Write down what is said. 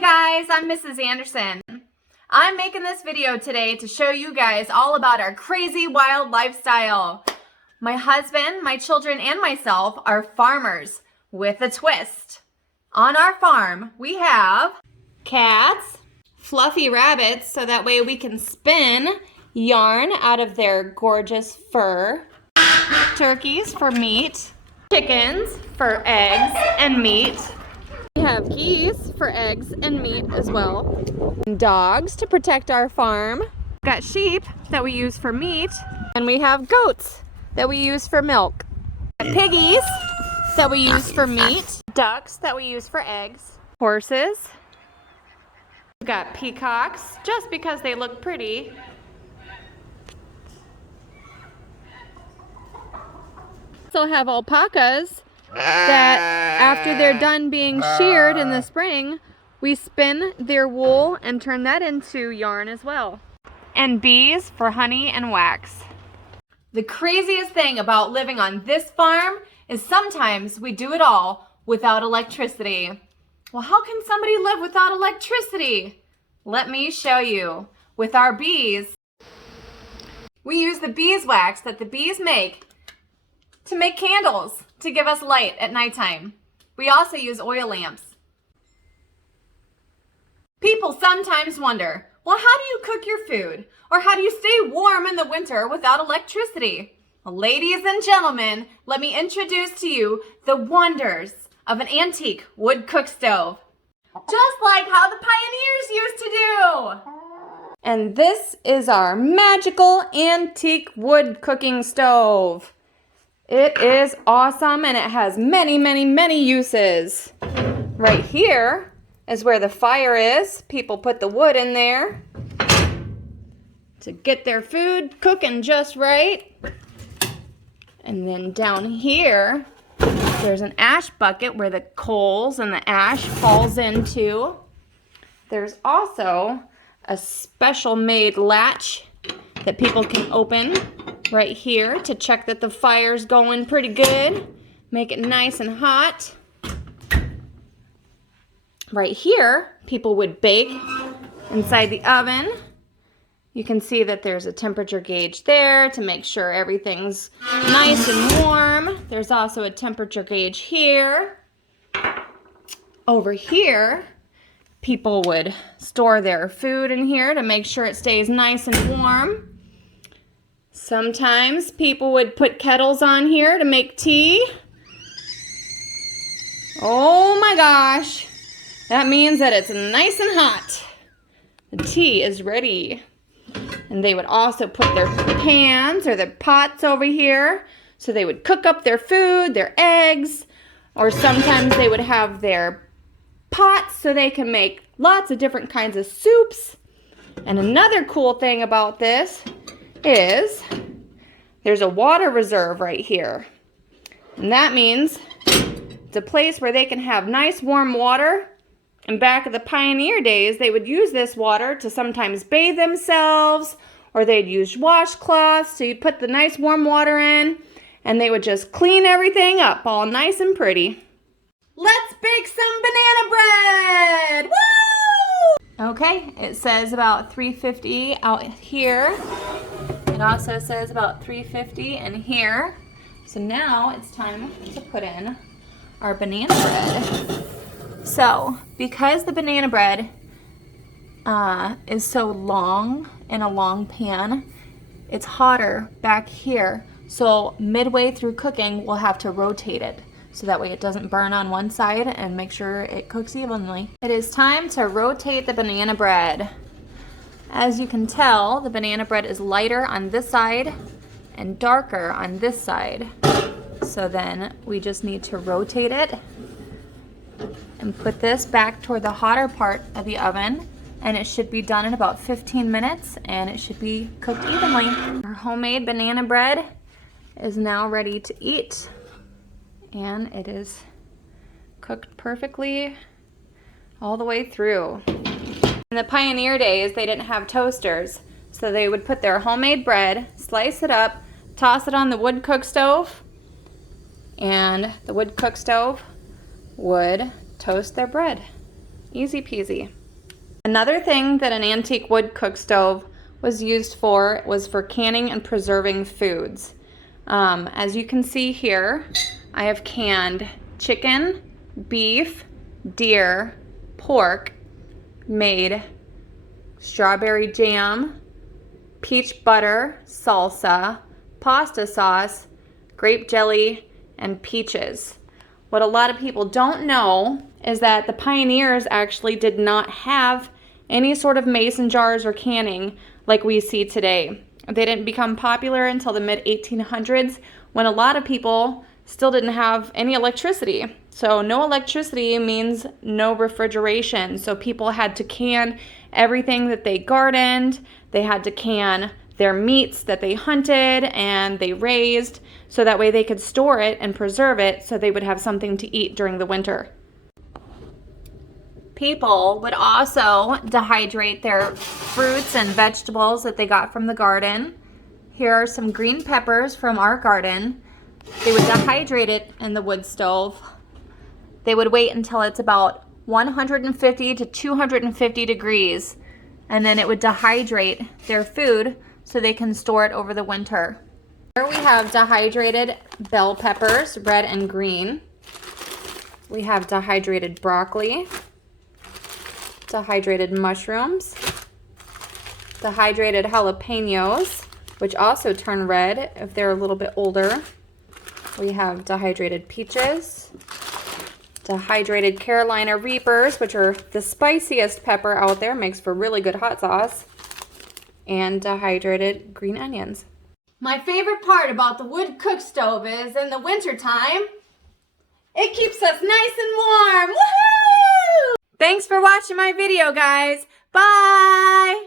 Hi guys, I'm Mrs. Anderson. I'm making this video today to show you guys all about our crazy wild lifestyle. My husband, my children, and myself are farmers with a twist. On our farm, we have cats, fluffy rabbits, so that way we can spin yarn out of their gorgeous fur, turkeys for meat, chickens for eggs and meat. We have geese for eggs and meat as well. And dogs to protect our farm. We've got sheep that we use for meat. And we have goats that we use for milk. Piggies that we use for meat. Ducks that we use for eggs. Horses. We've got peacocks just because they look pretty. Also have alpacas that after they're done being sheared in the spring, we spin their wool and turn that into yarn as well. And bees for honey and wax. The craziest thing about living on this farm is sometimes we do it all without electricity. Well, how can somebody live without electricity? Let me show you. With our bees, we use the beeswax that the bees make to make candles to give us light at nighttime. We also use oil lamps. People sometimes wonder, well, how do you cook your food? Or how do you stay warm in the winter without electricity? Well, ladies and gentlemen, let me introduce to you the wonders of an antique wood cook stove. Just like how the pioneers used to do. And this is our magical antique wood cooking stove. It is awesome and it has many, many, many uses. Right here is where the fire is. People put the wood in there to get their food cooking just right. And then down here, there's an ash bucket where the coals and the ash falls into. There's also a special made latch that people can open right here to check that the fire's going pretty good. Make it nice and hot. Right here, people would bake inside the oven. You can see that there's a temperature gauge there to make sure everything's nice and warm. There's also a temperature gauge here. Over here, people would store their food in here to make sure it stays nice and warm. Sometimes people would put kettles on here to make tea. Oh my gosh, that means that it's nice and hot. The tea is ready. And they would also put their pans or their pots over here. So they would cook up their food, their eggs, or sometimes they would have their pots so they can make lots of different kinds of soups. And another cool thing about this is there's a water reserve right here. And that means it's a place where they can have nice warm water. And back in the pioneer days, they would use this water to sometimes bathe themselves, or they'd use washcloths. So you'd put the nice warm water in, and they would just clean everything up all nice and pretty. Let's bake some banana bread! Woo! Okay, it says about 350 out here. It also says about 350 in here. So now it's time to put in our banana bread. So, because the banana bread is so long in a long pan, it's hotter back here. So midway through cooking, we'll have to rotate it so that way it doesn't burn on one side and make sure it cooks evenly. It is time to rotate the banana bread. As you can tell, the banana bread is lighter on this side and darker on this side. So then we just need to rotate it and put this back toward the hotter part of the oven, and it should be done in about 15 minutes and it should be cooked evenly. Our homemade banana bread is now ready to eat, and it is cooked perfectly all the way through. In the pioneer days, they didn't have toasters, so they would put their homemade bread, slice it up, toss it on the wood cook stove, and the wood cook stove would toast their bread. Easy peasy. Another thing that an antique wood cook stove was used for was for canning and preserving foods. As you can see here, I have canned chicken, beef, deer, pork, made strawberry jam, peach butter, salsa, pasta sauce, grape jelly, and peaches. What a lot of people don't know is that the pioneers actually did not have any sort of mason jars or canning like we see today. They didn't become popular until the mid-1800s, when a lot of people still didn't have any electricity. So no electricity means no refrigeration. So people had to can everything that they gardened. They had to can their meats that they hunted and they raised, so that way they could store it and preserve it so they would have something to eat during the winter. People would also dehydrate their fruits and vegetables that they got from the garden. Here are some green peppers from our garden. They would dehydrate it in the wood stove. They would wait until it's about 150 to 250 degrees, and then it would dehydrate their food so they can store it over the winter. Here we have dehydrated bell peppers, red and green. We have dehydrated broccoli, dehydrated mushrooms, dehydrated jalapenos, which also turn red if they're a little bit older. We have dehydrated peaches, dehydrated Carolina Reapers, which are the spiciest pepper out there, makes for really good hot sauce, and dehydrated green onions. My favorite part about the wood cook stove is in the wintertime, it keeps us nice and warm. Woohoo! Thanks for watching my video, guys. Bye!